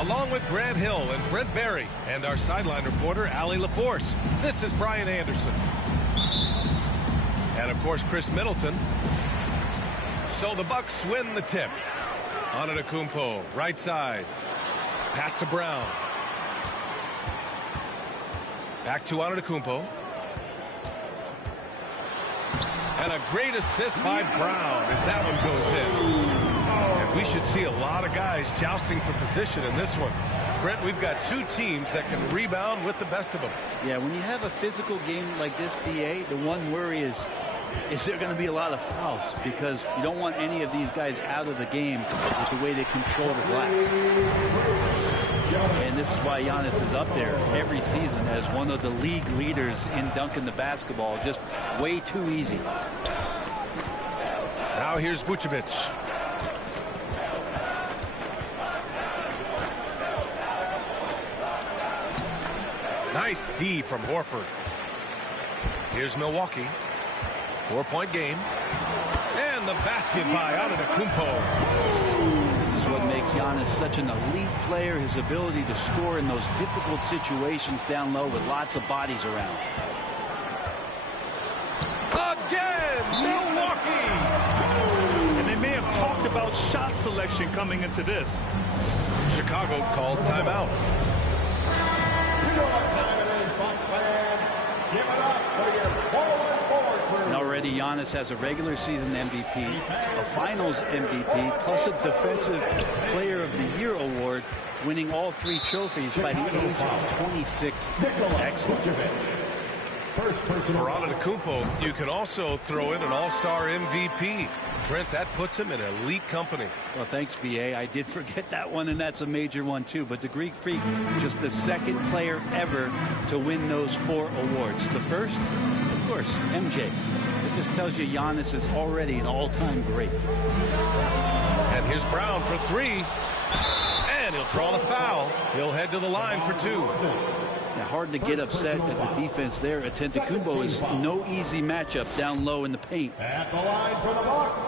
Along with Grant Hill and Brent Barry and our sideline reporter, Allie LaForce, this is Brian Anderson. And, of course, Chris Middleton. So the Bucks win the tip. Antetokounmpo, right side. Pass to Brown. Back to Antetokounmpo. And a great assist by Brown as that one goes in. And we should see a lot of guys jousting for position in this one. Brent, we've got two teams that can rebound with the best of them. Yeah, when you have a physical game like this, BA, the one worry is there going to be a lot of fouls? Because you don't want any of these guys out of the game with the way they control the glass. And this is why Giannis is up there every season as one of the league leaders in dunking the basketball. Just way too easy. Now here's Vucevic. Nice D from Horford. Here's Milwaukee. 4-point game. And the basket by Antetokounmpo. This is what makes Giannis such an elite player, his ability to score in those difficult situations down low with lots of bodies around. Again, Milwaukee! And they may have talked about shot selection coming into this. Chicago calls timeout. And already Giannis has a regular season MVP, a finals MVP, plus a defensive player of the year award, winning all 3 trophies by the age of 26. Excellent. For Antetokounmpo, you can also throw in an all-star MVP. Brent, that puts him in elite company. Well, thanks, BA. I did forget that one, and that's a major one, too. But the Greek Freak, just the second player ever to win those 4 awards. The first, of course, MJ. It just tells you Giannis is already an all-time great. And here's Brown for 3. And he'll draw the foul. He'll head to the line for 2. Now, hard to get upset at the defense there. Antetokounmpo is no easy matchup down low in the paint. At the line for the Bucks,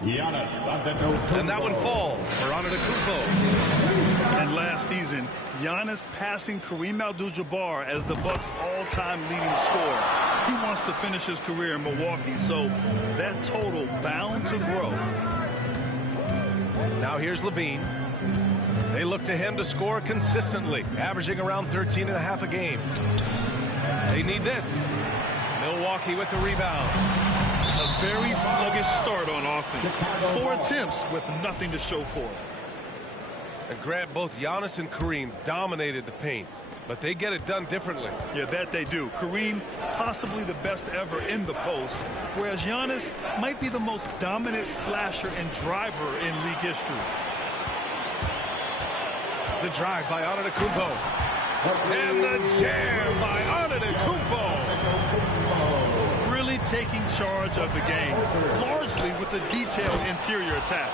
Giannis Antetokounmpo. And that one falls for Antetokounmpo. And last season, Giannis passing Kareem Abdul-Jabbar as the Bucks' all-time leading scorer. He wants to finish his career in Milwaukee, so that total bound to grow. Now here's Levine. They look to him to score consistently, averaging around 13.5 a game. They need this. Milwaukee with the rebound. A very sluggish start on offense. 4 attempts with nothing to show for it. And Grant, both Giannis and Kareem dominated the paint, but they get it done differently. Yeah, that they do. Kareem, possibly the best ever in the post, whereas Giannis might be the most dominant slasher and driver in league history. The drive by Antetokounmpo. And the jam by Antetokounmpo. Really taking charge of the game, largely with a detailed interior attack.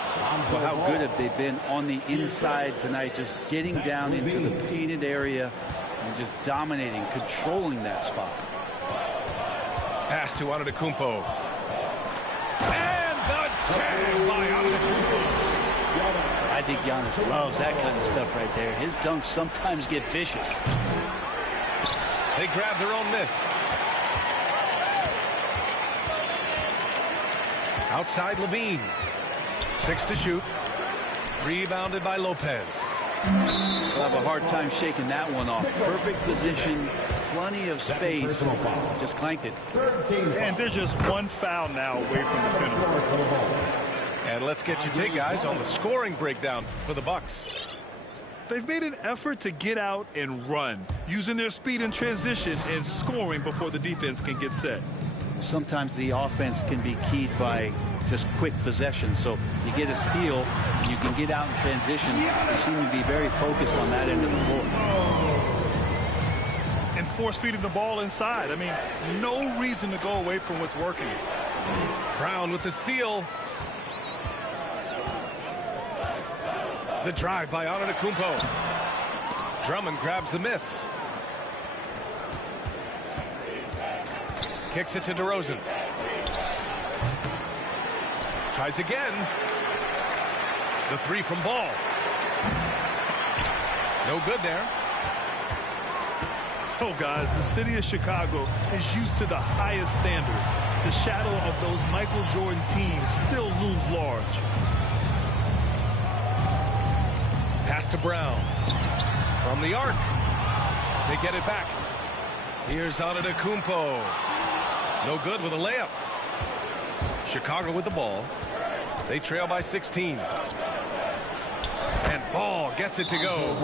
So how good have they been on the inside tonight, just getting down into the painted area and just dominating, controlling that spot. Pass to Antetokounmpo. And the jam by Antetokounmpo. I think Giannis loves that kind of stuff right there. His dunks sometimes get vicious. They grab their own miss. Outside Levine. 6 to shoot. Rebounded by Lopez. We'll have a hard time shaking that one off. Perfect position plenty of space. Just clanked it. And they're just one foul now away from the penalty. And let's get your take, guys, on the scoring breakdown for the Bucks. They've made an effort to get out and run, using their speed in transition and scoring before the defense can get set. Sometimes the offense can be keyed by just quick possession. So you get a steal, and you can get out in transition. They seem to be very focused on that end of the floor. And force feeding the ball inside. I mean, no reason to go away from what's working. Brown with the steal. The drive by Antetokounmpo. Drummond grabs the miss. Kicks it to DeRozan. Tries again. The three from Ball. No good there. Oh, guys, the city of Chicago is used to the highest standard. The shadow of those Michael Jordan teams still looms large. Pass to Brown. From the arc. They get it back. Here's Antetokounmpo. No good with a layup. Chicago with the ball. They trail by 16. And Ball gets it to go.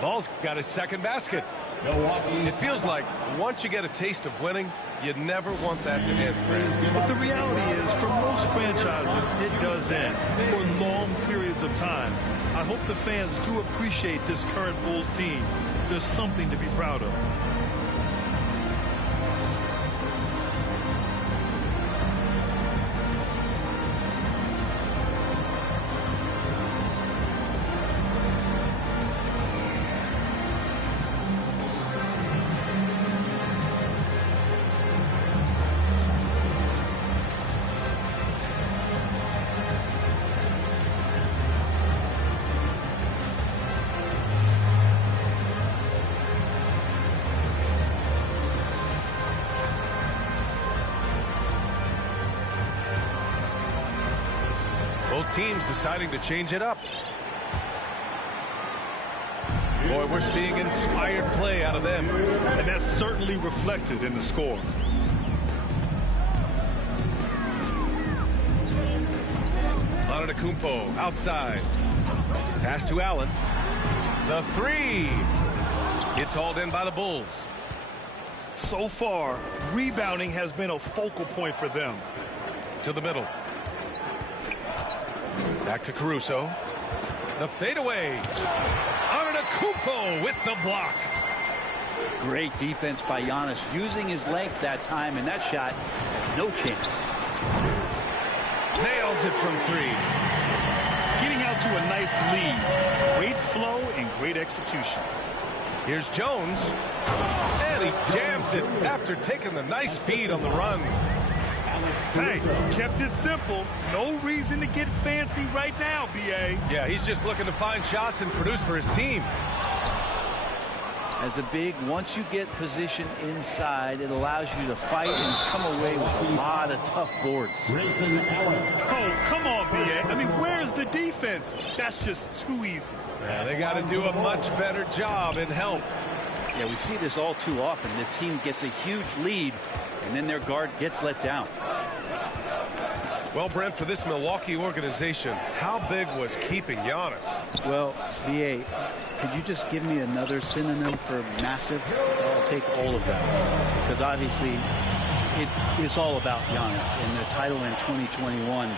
Ball's got his second basket. It feels like once you get a taste of winning, you never want that to end, Brad. But the reality is, for most franchises, it does end for long periods of time. I hope the fans do appreciate this current Bulls team. There's something to be proud of. Both teams deciding to change it up. Boy, we're seeing inspired play out of them. And that's certainly reflected in the score. Antetokounmpo outside. Pass to Allen. The three. It's hauled in by the Bulls. So far, rebounding has been a focal point for them. To the middle. Back to Caruso. The fadeaway. Antetokounmpo with the block. Great defense by Giannis, using his length that time, and that shot had no chance. Nails it from three. Getting out to a nice lead. Great flow and great execution. Here's Jones. And he jams it after taking the nice feed on the run. Hey, kept it simple. No reason to get fancy right now, B.A. Yeah, he's just looking to find shots and produce for his team. As a big, once you get position inside, it allows you to fight and come away with a lot of tough boards. Oh, come on, B.A. I mean, where's the defense? That's just too easy. Yeah, they got to do a much better job in help. Yeah, we see this all too often. The team gets a huge lead, and then their guard gets let down. Well, Brent, for this Milwaukee organization, how big was keeping Giannis? Well, B.A., could you just give me another synonym for massive? I'll take all of them. Because obviously, it's all about Giannis. And the title in 2021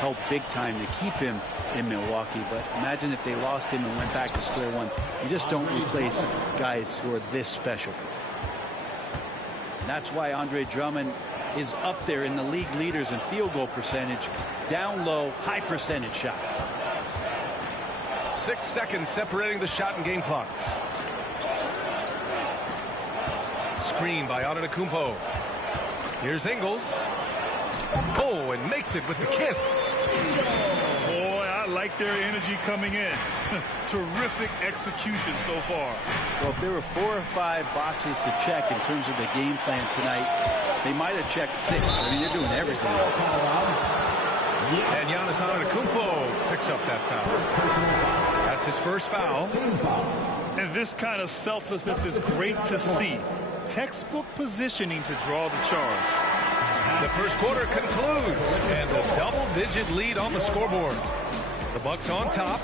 helped big time to keep him in Milwaukee. But imagine if they lost him and went back to square one. You just don't replace guys who are this special. And that's why Andre Drummond is up there in the league leaders in field goal percentage, down low, high percentage shots. 6 seconds separating the shot and game clocks. Screen by Antetokounmpo. Here's Ingles. Oh, and makes it with the kiss. Boy, I like their energy coming in. Terrific execution so far. Well, if there were 4 or 5 boxes to check in terms of the game plan tonight, they might have checked 6. I mean, they're doing everything. And Giannis Antetokounmpo picks up that foul. That That's his first foul. And this kind of selflessness is great to see. Textbook positioning to draw the charge. The first quarter concludes, and a double-digit lead on the scoreboard. The Bucks on top.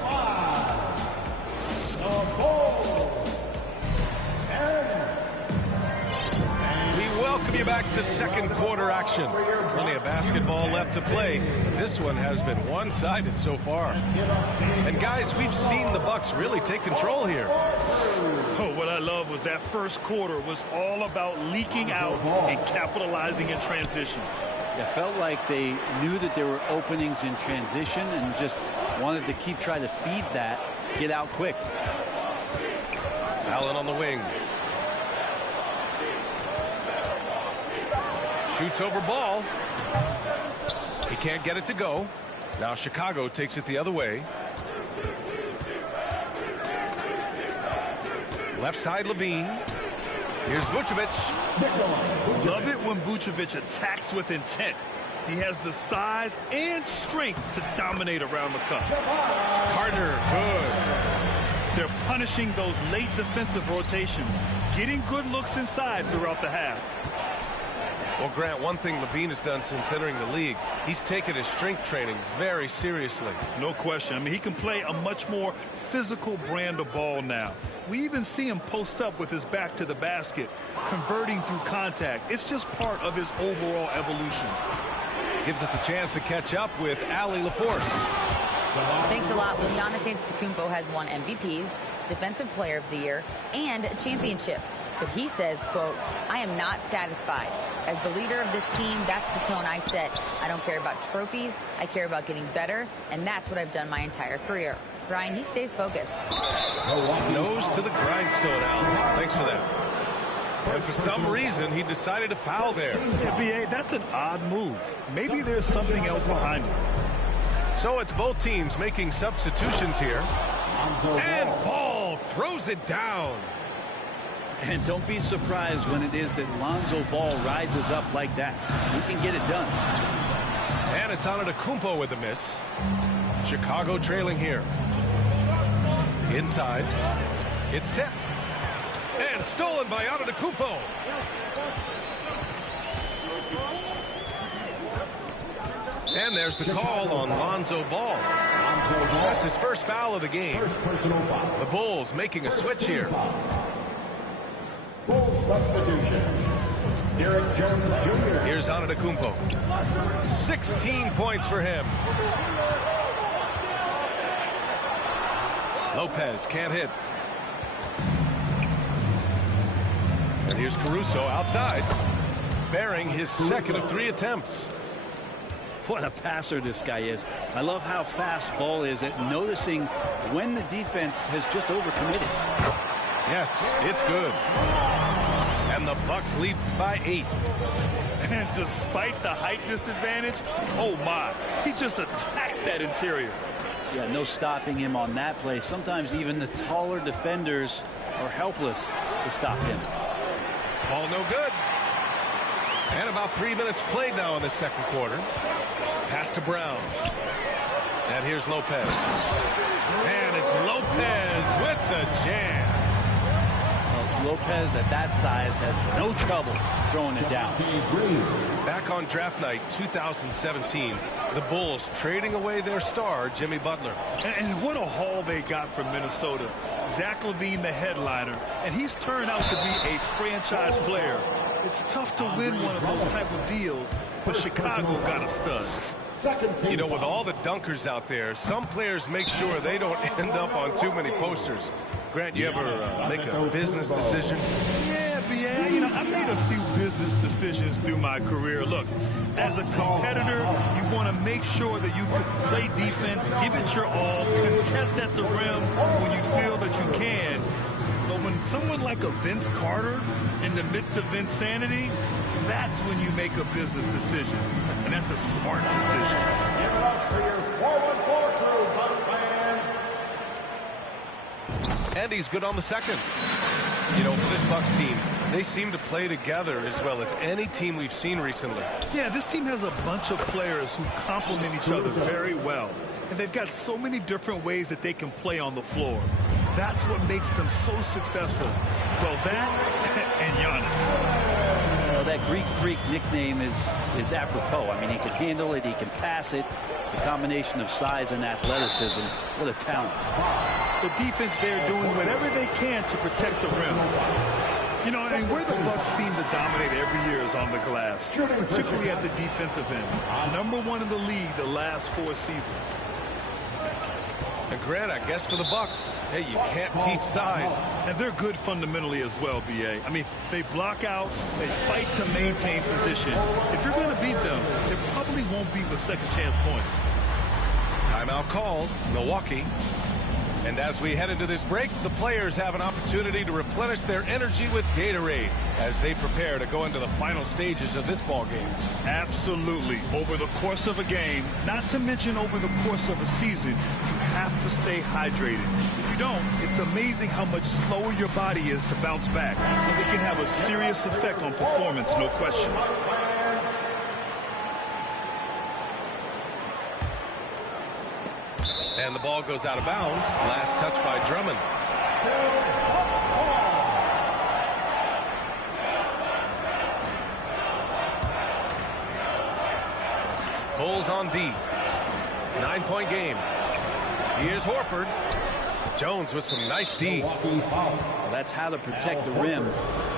We welcome you back to second quarter action. Plenty of basketball left to play, but this one has been one-sided so far. And guys, we've seen the Bucks really take control here. Oh, what I love was that first quarter was all about leaking out and capitalizing in transition. It felt like they knew that there were openings in transition and just wanted to keep trying to feed that, get out quick. Allen on the wing. Shoots over ball. He can't get it to go. Now Chicago takes it the other way. Left side Levine. Here's Vucevic. Love it when Vucevic attacks with intent. He has the size and strength to dominate around the cup. Carter, good. They're punishing those late defensive rotations, getting good looks inside throughout the half. Well, Grant, one thing Levine has done since entering the league, he's taken his strength training very seriously. No question. I mean, he can play a much more physical brand of ball now. We even see him post up with his back to the basket, converting through contact. It's just part of his overall evolution. Gives us a chance to catch up with Allie LaForce. Thanks a lot. Well, Giannis Antetokounmpo has won MVPs, Defensive Player of the Year, and a championship. But he says, quote, I am not satisfied. As the leader of this team, that's the tone I set. I don't care about trophies. I care about getting better, and that's what I've done my entire career. Brian, he stays focused. Nose to the grindstone, Al. Thanks for that. And for some reason, he decided to foul there. Yeah, B.A., that's an odd move. Maybe there's something else behind it. So it's both teams making substitutions here. And Ball throws it down. And don't be surprised when it is that Lonzo Ball rises up like that. He can get it done. And it's Antetokounmpo with a miss. Chicago trailing here. Inside. It's tipped. And stolen by Antetokounmpo. And there's the call on Lonzo Ball. That's his first foul of the game. The Bulls making a switch here. Full substitution. Derek Jones Jr. Here's Antetokounmpo. 16 points for him. Lopez can't hit. And here's Caruso outside, bearing his second of 3 attempts. What a passer this guy is. I love how fast Ball is at noticing when the defense has just overcommitted. Yes, it's good. And the Bucks lead by 8. And despite the height disadvantage, oh my, he just attacks that interior. Yeah, no stopping him on that play. Sometimes even the taller defenders are helpless to stop him. Ball no good. And about 3 minutes played now in the second quarter. Pass to Brown. And here's Lopez. And it's Lopez with the jam. Lopez at that size has no trouble throwing it down. Back on draft night 2017, the Bulls trading away their star, Jimmy Butler. And what a haul they got from Minnesota. Zach LaVine, the headliner, and he's turned out to be a franchise player. It's tough to win one of those type of deals, but Chicago got a stud. You know, with all the dunkers out there, some players make sure they don't end up on too many posters. Grant, you ever make a business decision? Yeah, you know, I made a few business decisions through my career. Look, as a competitor, you want to make sure that you can play defense, give it your all, contest at the rim when you feel that you can. But when someone like a Vince Carter in the midst of insanity, that's when you make a business decision. And that's a smart decision. Give it up for your 4-1-4 crew, Bucks fans. And he's good on the second. You know, for this Bucks team, they seem to play together as well as any team we've seen recently. Yeah, this team has a bunch of players who complement each other very well. and they've got so many different ways that they can play on the floor. That's what makes them so successful. Well, that and Giannis. Well, that Greek Freak nickname is apropos. I mean, he can handle it, he can pass it. The combination of size and athleticism, what a talent. The defense, they're doing whatever they can to protect the rim. You know, and where the Bucks seem to dominate every year is on the glass, particularly at the defensive end. #1 in the league the last 4 seasons. And Grant, I guess for the Bucks, hey, you can't teach size. And they're good fundamentally as well, B.A. I mean, they block out, they fight to maintain position. If you're going to beat them, it probably won't be with second chance points. Timeout called, Milwaukee. And as we head into this break, the players have an opportunity to replenish their energy with Gatorade as they prepare to go into the final stages of this ball game. Absolutely. Over the course of a game, not to mention over the course of a season, you have to stay hydrated. If you don't, it's amazing how much slower your body is to bounce back. It can have a serious effect on performance, no question. And the ball goes out of bounds. Last touch by Drummond. Bulls on D. 9-point game. Here's Horford. Jones with some nice D. Well, that's how to protect the rim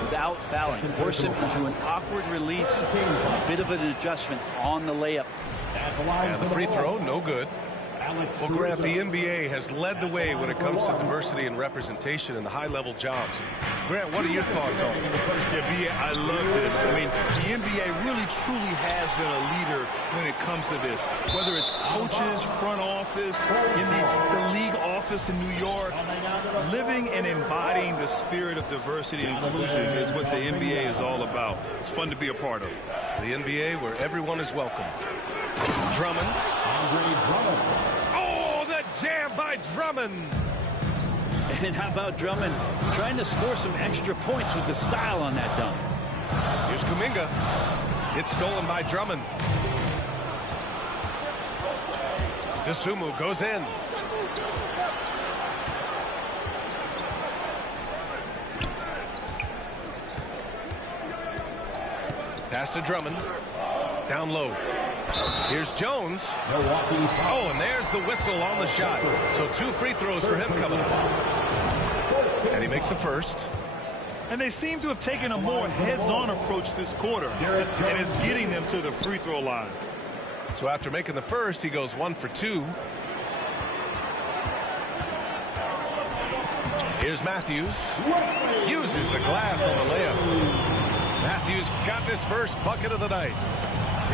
without fouling. Force him into an awkward release. A bit of an adjustment on the layup. And the free throw, no good. Well, Grant, the NBA has led the way when it comes to diversity and representation in the high-level jobs. Grant, what are your thoughts on it? Yeah, B.A., I love this. I mean, the NBA really, truly has been a leader when it comes to this. Whether it's coaches, front office, in the league office in New York, living and embodying the spirit of diversity and inclusion is what the NBA is all about. It's fun to be a part of. The NBA where everyone is welcome. Drummond. Oh, the jam by Drummond. And how about Drummond trying to score some extra points with the style on that dunk? Here's Kuminga. It's stolen by Drummond. Dosunmu goes in. Pass to Drummond. Down low. Here's Jones. Oh, and there's the whistle on the shot. So 2 free throws for him coming up. And he makes the first. And they seem to have taken a more heads-on approach this quarter. And it's getting them to the free throw line. So after making the first, he goes 1 for 2. Here's Matthews. Uses the glass on the layup. Matthews got his first bucket of the night.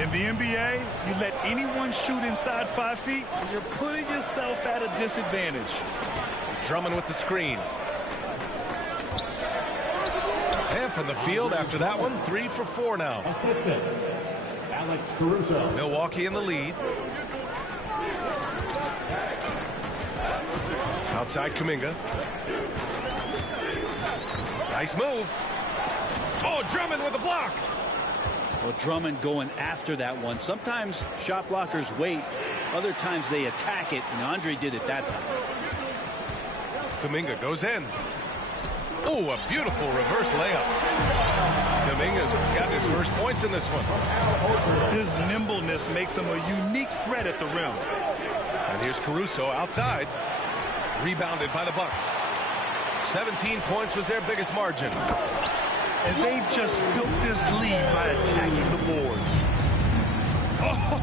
In the NBA, you let anyone shoot inside 5 feet, you're putting yourself at a disadvantage. Drummond with the screen. And from the field after that one, 3 for 4 now. Assistant, Alex Caruso. Milwaukee in the lead. Outside Kuminga. Nice move. Oh, Drummond with a block. Well, Drummond going after that one. Sometimes shot blockers wait. Other times they attack it, and Andre did it that time. Kuminga goes in. Oh, a beautiful reverse layup. Kuminga's got his first points in this one. His nimbleness makes him a unique threat at the rim. And here's Caruso outside. Rebounded by the Bucks. 17 points was their biggest margin. And they've just built this lead by attacking the boards.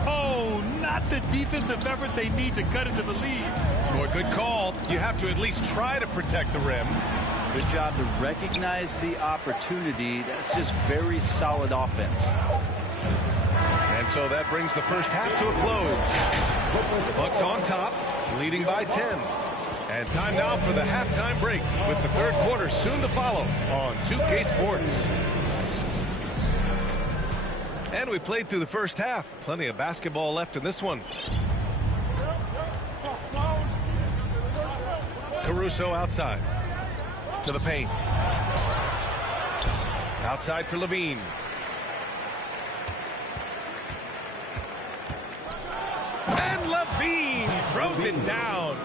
Oh, not the defensive effort they need to cut into the lead. Boy, good call. You have to at least try to protect the rim. Good job to recognize the opportunity. That's just very solid offense. And so that brings the first half to a close. Bucks on top, leading by 10. And time now for the halftime break with the third quarter soon to follow on 2K Sports. And we played through the first half. Plenty of basketball left in this one. Caruso outside to the paint. Outside for Levine. And LaVine throws it down.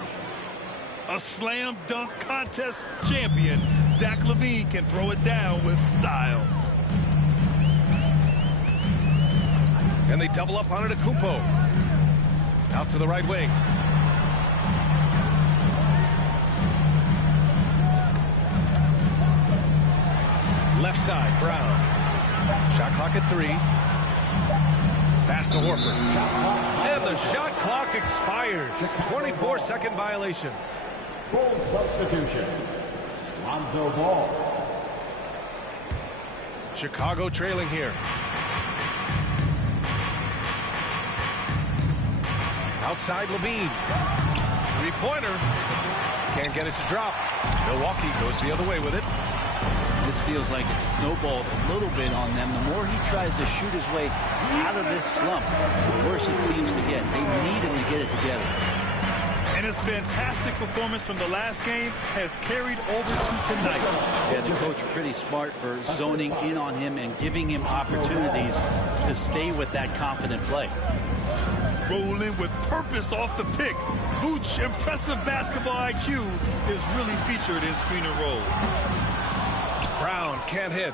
A slam dunk contest champion, Zach LaVine can throw it down with style. And they double up on Antetokounmpo. Out to the right wing. Left side, Brown. Shot clock at 3. Pass to Horford. And the shot clock expires. 24-second violation. Full substitution. Lonzo Ball. Chicago trailing here. Outside LaVine. Three-pointer. Can't get it to drop. Milwaukee goes the other way with it. This feels like it's snowballed a little bit on them. The more he tries to shoot his way out of this slump, the worse it seems to get. They need him to get it together. And his fantastic performance from the last game has carried over to tonight. Yeah, the coach pretty smart for zoning in on him and giving him opportunities to stay with that confident play. Rolling with purpose off the pick. Vooch's impressive basketball IQ is really featured in screen and roll. Brown can't hit.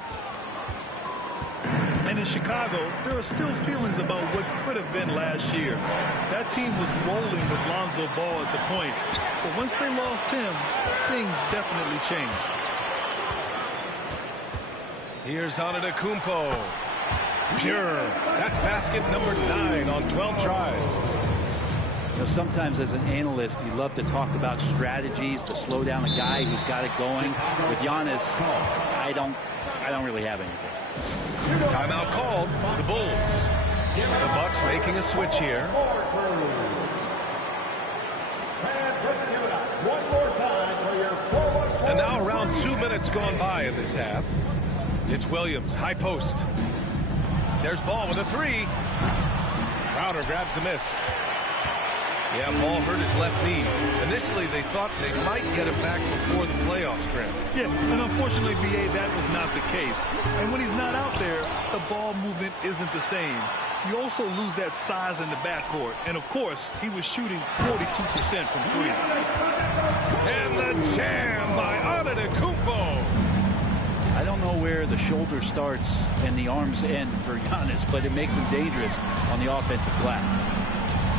And in Chicago, there are still feelings about what could have been last year. That team was rolling with Lonzo Ball at the point. But once they lost him, things definitely changed. Here's Antetokounmpo. Pure. That's basket number 9 on 12 tries. You know, sometimes as an analyst, you love to talk about strategies to slow down a guy who's got it going. With Giannis, I don't really have anything. Timeout called. The Bulls. The Bucks making a switch here. And now around 2 minutes gone by in this half. It's Williams, high post. There's Ball with a 3. Crowder grabs the miss. Yeah, Ball hurt his left knee. Initially, they thought they might get him back before the playoff scrim. Yeah, and unfortunately, B.A., that was not the case. And when he's not out there, the ball movement isn't the same. You also lose that size in the backcourt. And, of course, he was shooting 42% from 3. And the jam by Antetokounmpo. I don't know where the shoulder starts and the arms end for Giannis, but it makes him dangerous on the offensive glass.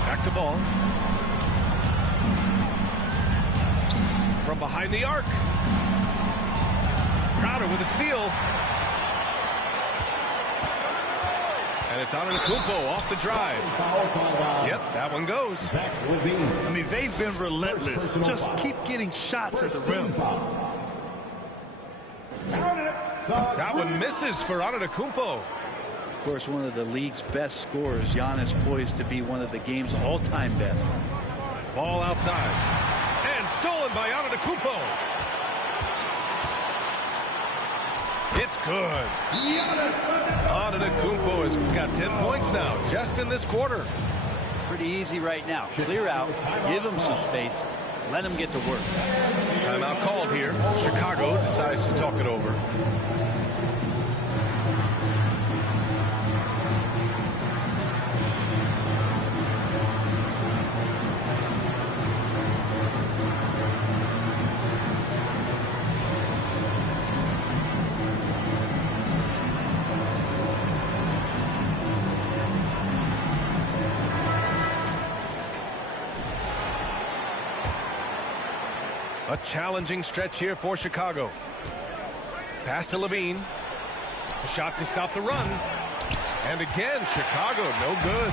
Back to Ball. From behind the arc. Crowder with a steal. And it's Antetokounmpo off the drive. Yep, that one goes. I mean, they've been relentless. Just keep getting shots at the rim. That one misses for Antetokounmpo. Of course, one of the league's best scorers. Giannis poised to be one of the game's all-time best. Ball outside. And stolen by Antetokounmpo. It's good. Antetokounmpo has got 10 points now, just in this quarter. Pretty easy right now. Clear out, give him some space, let him get to work. Timeout called here. Chicago decides to talk it over. A challenging stretch here for Chicago. Pass to LaVine. A shot to stop the run. And again, Chicago, no good.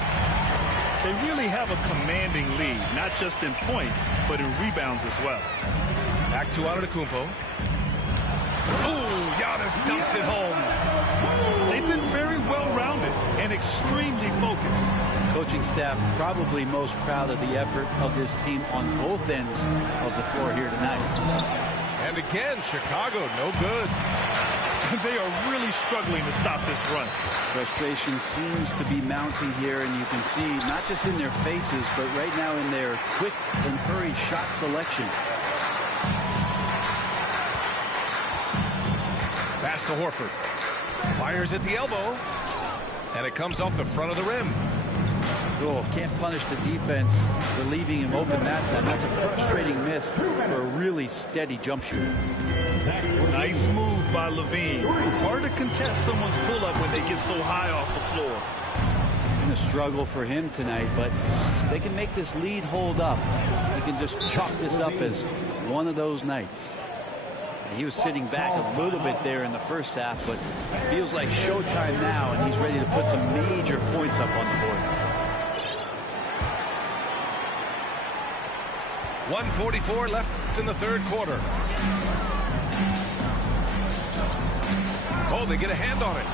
They really have a commanding lead, not just in points, but in rebounds as well. Back to Antetokounmpo. Ooh, Giannis dunks it home. They've been very well-rounded and extremely focused. Coaching staff probably most proud of the effort of this team on both ends of the floor here tonight. And again, Chicago, no good. They are really struggling to stop this run. Frustration seems to be mounting here, and you can see not just in their faces, but right now in their quick and hurried shot selection. Pass to Horford. Fires at the elbow. And it comes off the front of the rim. Oh, can't punish the defense for leaving him open that time. That's a frustrating miss for a really steady jump shooter. Nice move by Levine. Hard to contest someone's pull-up when they get so high off the floor. Been a struggle for him tonight, but if they can make this lead hold up, he can just chalk this up as one of those nights. And he was sitting back a little bit there in the first half, but it feels like showtime now, and he's ready to put some major points up on the board. 1:44 left in the third quarter. Oh, they get a hand on it.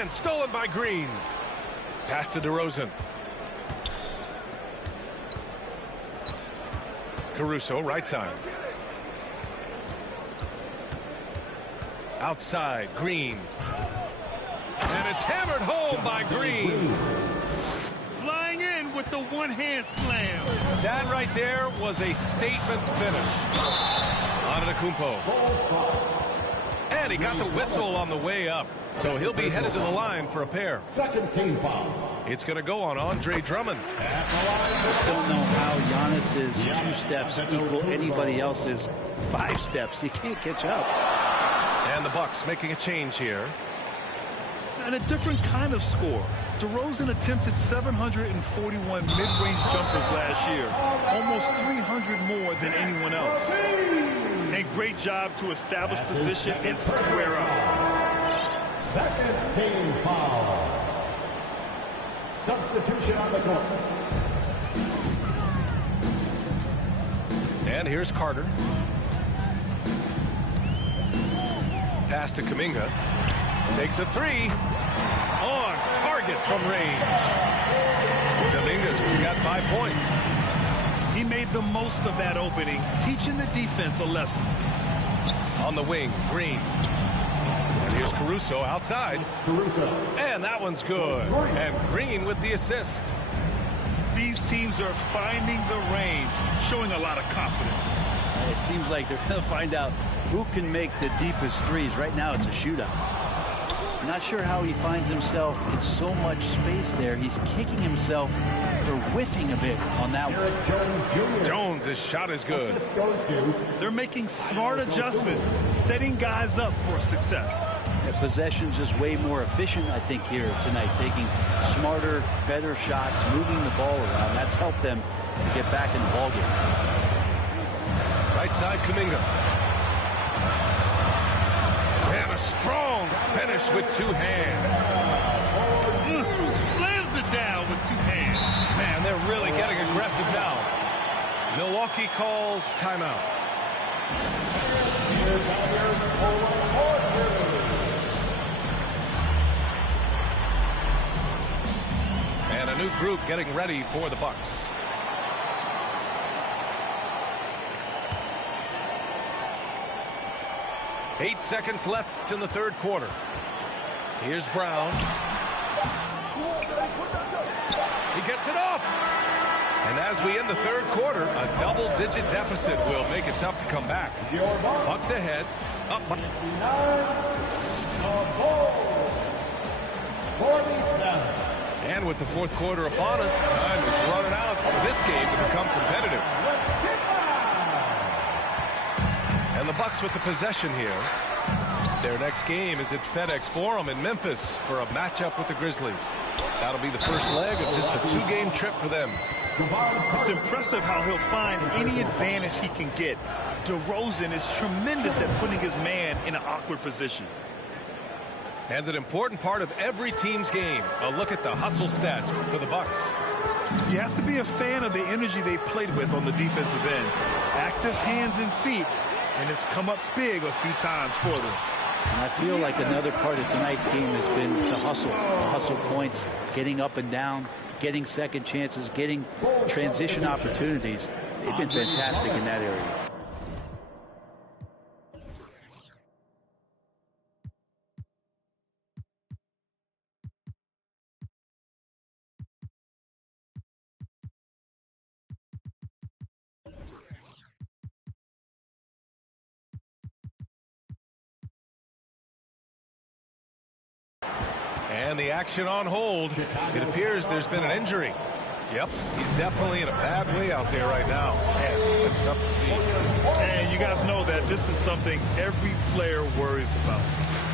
And stolen by Green. Pass to DeRozan. Caruso, right side. Outside, Green. And it's hammered home by Green. Flying in with the one-hand slam. That right there was a statement finish. Antetokounmpo. And he got the whistle on the way up. So he'll be headed to the line for a pair. Second team foul. It's going to go on Andre Drummond. Don't know how Giannis's 2 steps equal anybody else's 5 steps. You can't catch up. And the Bucks making a change here. And a different kind of score. DeRozan attempted 741 mid-range jumpers last year. Almost 300 more than anyone else. And great job to establish position and square up. Second team foul. Substitution on the court. And here's Carter. Pass to Kuminga. Takes a 3. On target from range. Kuminga's got 5 points. He made the most of that opening, teaching the defense a lesson. On the wing, Green. And here's Caruso outside. Caruso. And that one's good. And Green with the assist. These teams are finding the range, showing a lot of confidence. It seems like they're going to find out who can make the deepest threes. Right now, it's a shootout. Not sure how he finds himself in so much space there. He's kicking himself for whiffing a bit on that one. Jones, his shot is good. They're making smart adjustments, setting guys up for success. Yeah, possession's just way more efficient, I think, here tonight. Taking smarter, better shots, moving the ball around. That's helped them to get back in the ballgame. Right side, Kuminga. And a strong finish with 2 hands. Slams it down with 2 hands. Man, they're really getting aggressive now. Milwaukee calls timeout. And a new group getting ready for the Bucks. Eight seconds left in the third quarter. Here's Brown. He gets it off. And as we end the third quarter, a double-digit deficit will make it tough to come back. Bucks ahead. Up by 47. And with the fourth quarter upon us, time is running out for this game to become competitive. And the Bucks with the possession here. Their next game is at FedEx Forum in Memphis for a matchup with the Grizzlies. That'll be the first leg of just a 2-game trip for them. It's impressive how he'll find any advantage he can get. DeRozan is tremendous at putting his man in an awkward position. And an important part of every team's game, a look at the hustle stats for the Bucks. You have to be a fan of the energy they've played with on the defensive end. Active hands and feet, and it's come up big a few times for them. And I feel like another part of tonight's game has been the hustle points, getting up and down, getting second chances, getting transition opportunities. They've been fantastic in that area. And the action on hold. It appears there's been an injury. Yep, he's definitely in a bad way out there right now. Man, that's tough to see. And you guys know that this is something every player worries about,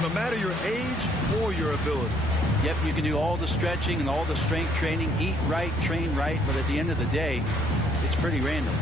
no matter your age or your ability. Yep, you can do all the stretching and all the strength training, eat right, train right, but at the end of the day, it's pretty random.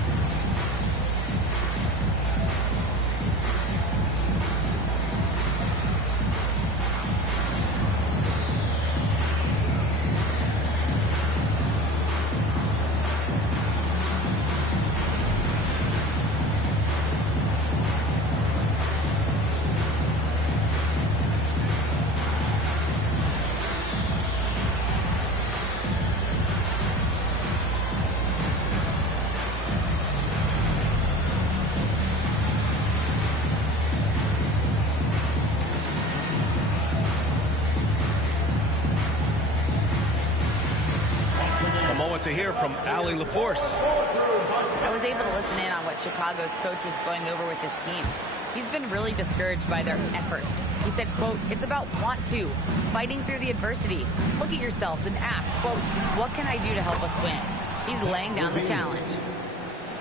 To hear from Allie LaForce. I was able to listen in on what Chicago's coach was going over with his team. He's been really discouraged by their effort. He said, quote, it's about want to, fighting through the adversity. Look at yourselves and ask, quote, what can I do to help us win? He's laying down the challenge.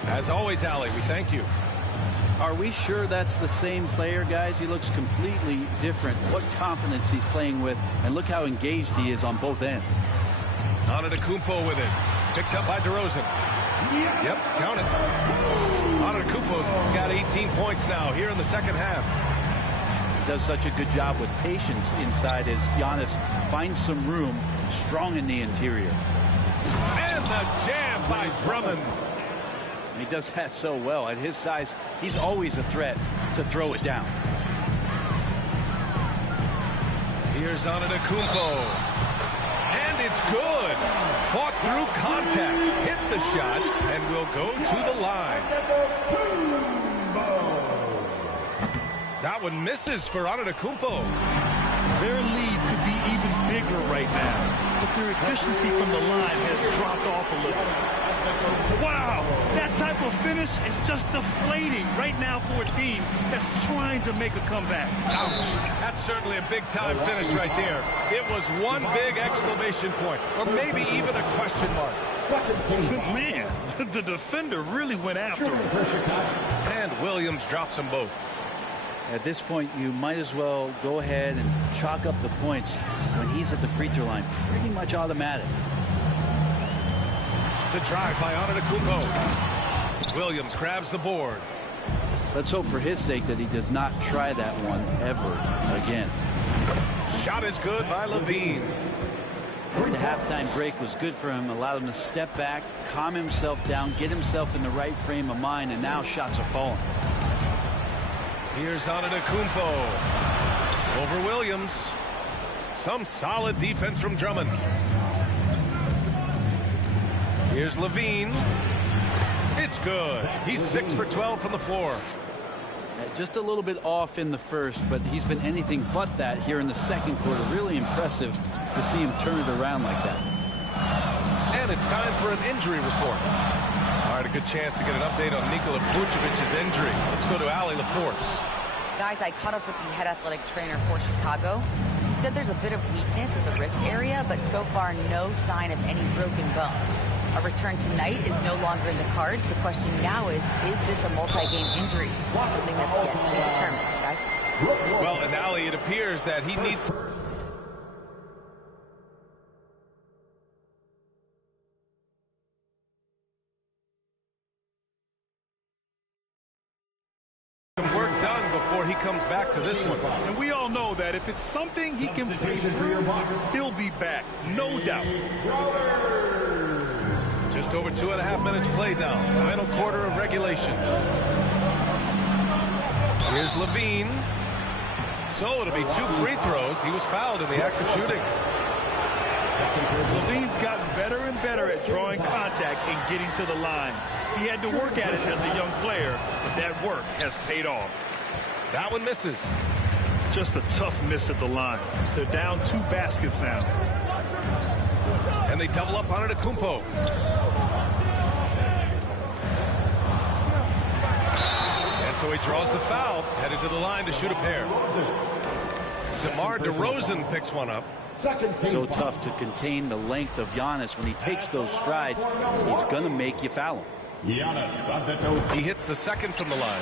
As always, Allie, we thank you. Are we sure that's the same player, guys? He looks completely different. What confidence he's playing with, and look how engaged he is on both ends. Antetokounmpo with it. Picked up by DeRozan. Yep, count it. Antetokounmpo's got 18 points now here in the second half. Does such a good job with patience inside as Giannis finds some room, strong in the interior. And the jam by Drummond. He does that so well. At his size, he's always a threat to throw it down. Here's Antetokounmpo. And it's good. Fought through contact, hit the shot, and will go to the line. That one misses for Antetokounmpo. Their lead could be even bigger right now, but their efficiency from the line has dropped off a little. Wow, that type of finish is just deflating right now for a team that's trying to make a comeback. Ouch. That's certainly a big-time finish right there. It was one big exclamation point, or maybe even a question mark. Man, the defender really went after him. And Williams drops them both. At this point, you might as well go ahead and chalk up the points when he's at the free throw line. Pretty much automatic. The drive by Antetokounmpo. Williams grabs the board. Let's hope for his sake that he does not try that one ever again. Shot is good by Levine. The halftime break was good for him, allowed him to step back, calm himself down, get himself in the right frame of mind, and now shots are falling. Here's Antetokounmpo over Williams. Some solid defense from Drummond. Here's Levine. It's good. He's 6 for 12 from the floor. Just a little bit off in the first, but he's been anything but that here in the second quarter. Really impressive to see him turn it around like that. And it's time for an injury report. All right, a good chance to get an update on Nikola Vucevic's injury. Let's go to Allie LaForce. Guys, I caught up with the head athletic trainer for Chicago. He said there's a bit of weakness in the wrist area, but so far no sign of any broken bones. A return tonight is no longer in the cards. The question now is this a multi-game injury? Something that's yet to be determined, guys. Well, and Allie, it appears that he needs some work done before he comes back to this one. And we all know that if it's something he can play through, he'll be back, no doubt. Just over 2.5 minutes played now. Final quarter of regulation. Here's Levine. So it'll be 2 free throws. He was fouled in the act of shooting. Levine's gotten better and better at drawing contact and getting to the line. He had to work at it as a young player, but that work has paid off. That one misses. Just a tough miss at the line. They're down 2 baskets now. And they double up on Antetokounmpo. And so he draws the foul, headed to the line to shoot a pair. DeMar DeRozan picks one up. Second team So foul. tough to contain the length of Giannis. When he takes those strides, he's going to make you foul him. Giannis Antetokounmpo. He hits the second from the line.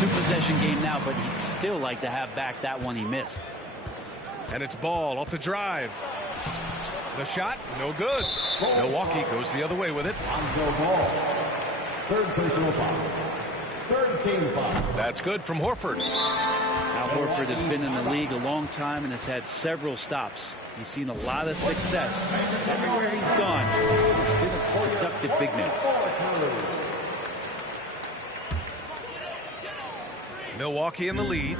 2-possession game now, but he'd still like to have back that one he missed. And it's Ball off the drive. The shot, no good. Milwaukee goes the other way with it. Lonzo Ball. Third personal foul. Third team foul. That's good from Horford. Al Horford has been in the league a long time and has had several stops. He's seen a lot of success. Everywhere he's gone, he's been a productive big man. Milwaukee in the lead.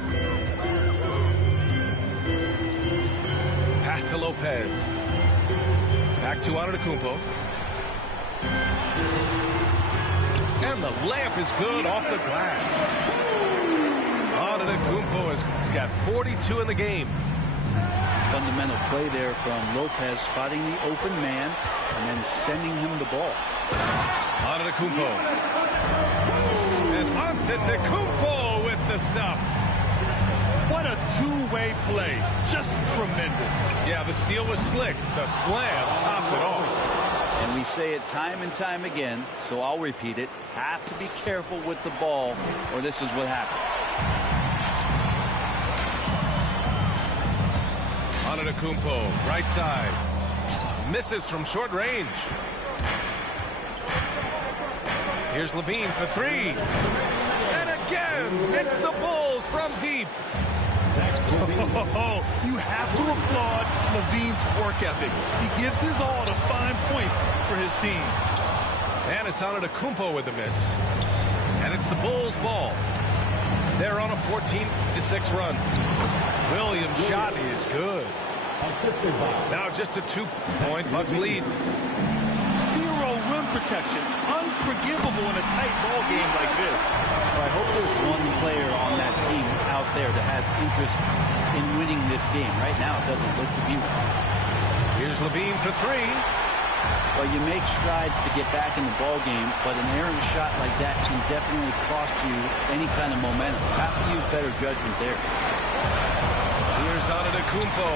Pass to Lopez. Back to Antetokounmpo. And the layup is good off the glass. Antetokounmpo has got 42 in the game. Fundamental play there from Lopez, spotting the open man and then sending him the ball. Antetokounmpo. And Antetokounmpo with the stuff. What a two-way play. Just tremendous. Yeah, the steal was slick. The slam topped it off. And we say it time and time again, so I'll repeat it. Have to be careful with the ball, or this is what happens. Antetokounmpo, right side. Misses from short range. Here's Levine for three. And again, hits the Bulls from deep. Oh, you have to applaud Levine's work ethic. He gives his all to find points for his team. And it's Antetokounmpo with the miss. And it's the Bulls' ball. They're on a 14-6 run. Williams' shot is good. Assisted by Now just a 2-point Bucks lead. Zero rim protection. Unforgivable in a tight ball game like this. I hope there's one player on that team out there that has interest in winning this game. Right now, it doesn't look to be one. Here's Levine for three. Well, you make strides to get back in the ball game, but an errant shot like that can definitely cost you any kind of momentum. You have to use better judgment there. Here's Antetokounmpo.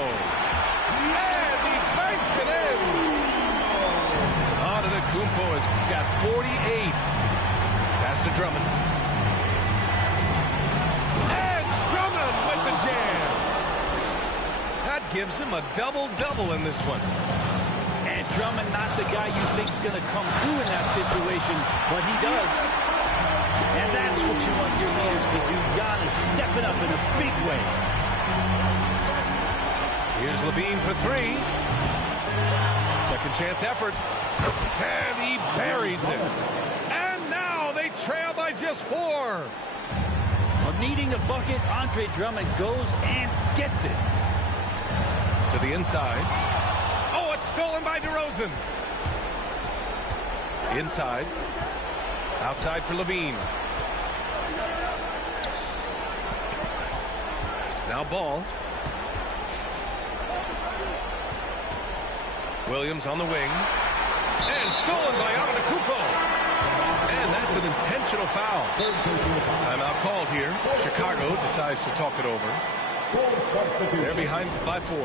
And he banks it in. Antetokounmpo has got 48. Pass to Drummond. And Drummond with the jam. That gives him a double-double in this one. And Drummond, not the guy you think's going to come through in that situation, but he does. And that's what you want your leaders to do. Giannis stepping up in a big way. Here's Levine for three. Second chance effort. And he buries it. And now they trail by just 4. Well, needing a bucket, Andre Drummond goes and gets it. To the inside. Oh, it's stolen by DeRozan. Inside. Outside for Levine. Now Ball. Williams on the wing. And stolen by Antetokounmpo. And that's an intentional foul. Timeout called here. Chicago decides to talk it over. They're behind by 4.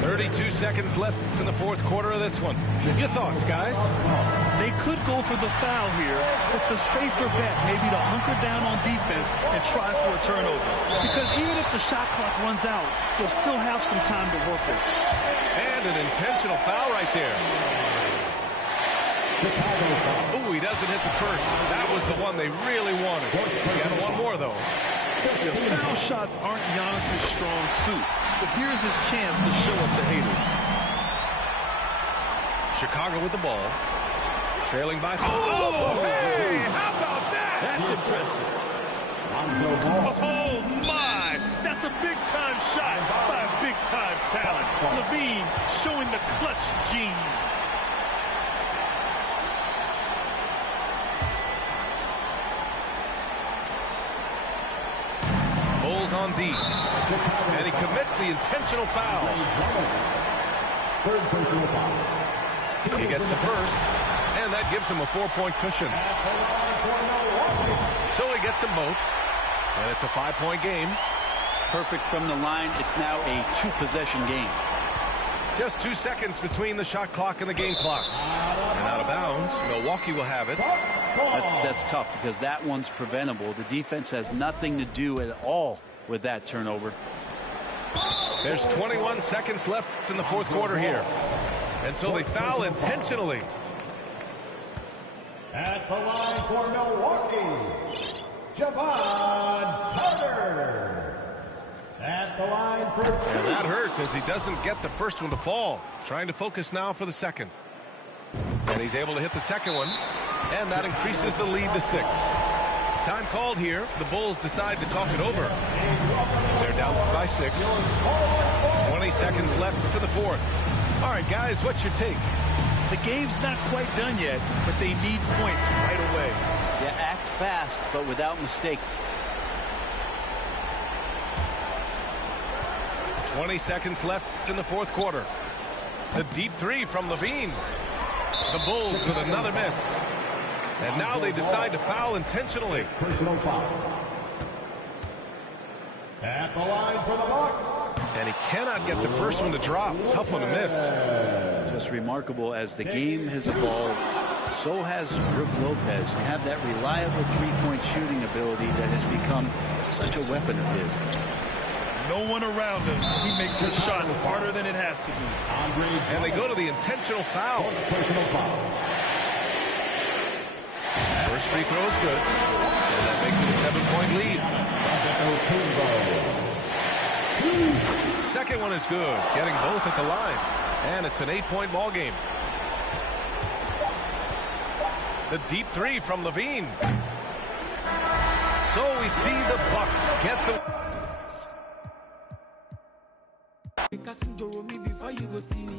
32 seconds left in the fourth quarter of this one. Your thoughts, guys? They could go for the foul here, but the safer bet may be to hunker down on defense and try for a turnover. Because even if the shot clock runs out, they'll still have some time to work with. And an intentional foul right there. Oh, he doesn't hit the first. That was the one they really wanted. He had one more, though. The foul shots aren't Giannis' strong suit, but here's his chance to show up the haters. Chicago with the ball. Trailing by 4. Oh, hey! How about that? That's impressive. Oh, my! That's a big-time shot by a big-time talent. Levine showing the clutch gene. Bulls on D. And he commits the intentional foul. Third personal foul. He gets the first, and that gives him a 4-point cushion. So he gets them both, and it's a 5-point game. perfect from the line. It's now a 2-possession game. Just 2 seconds between the shot clock and the game clock. And out of bounds. Milwaukee will have it. That's tough because that one's preventable. The defense has nothing to do at all with that turnover. There's 21 seconds left in the fourth quarter here. And so they foul intentionally. At the line for Milwaukee, Jevon Carter. At the line for... And that hurts as he doesn't get the first one to fall. Trying to focus now for the second. And he's able to hit the second one. And that increases the lead to 6. Time called here. The Bulls decide to talk it over. They're down by 6. 20 seconds left to the fourth. All right, guys, what's your take? The game's not quite done yet, but they need points right away. Yeah, act fast, but without mistakes. 20 seconds left in the fourth quarter. The deep three from Levine. The Bulls with another miss. And now they decide to foul intentionally. Personal foul. At the line for the Bucks. And he cannot get the first one to drop. Tough one to miss. Just remarkable as the game has evolved. So has Brook Lopez. You have that reliable three-point shooting ability that has become such a weapon of his. No one around him. He makes his shot harder than it has to be. And they go to the intentional foul. Personal foul. First free throw is good. And that makes it a 7-point lead. Second one is good. Getting both at the line. And it's an 8-point ball game. The deep three from Levine. So we see the Bucks get the... Before you go see me.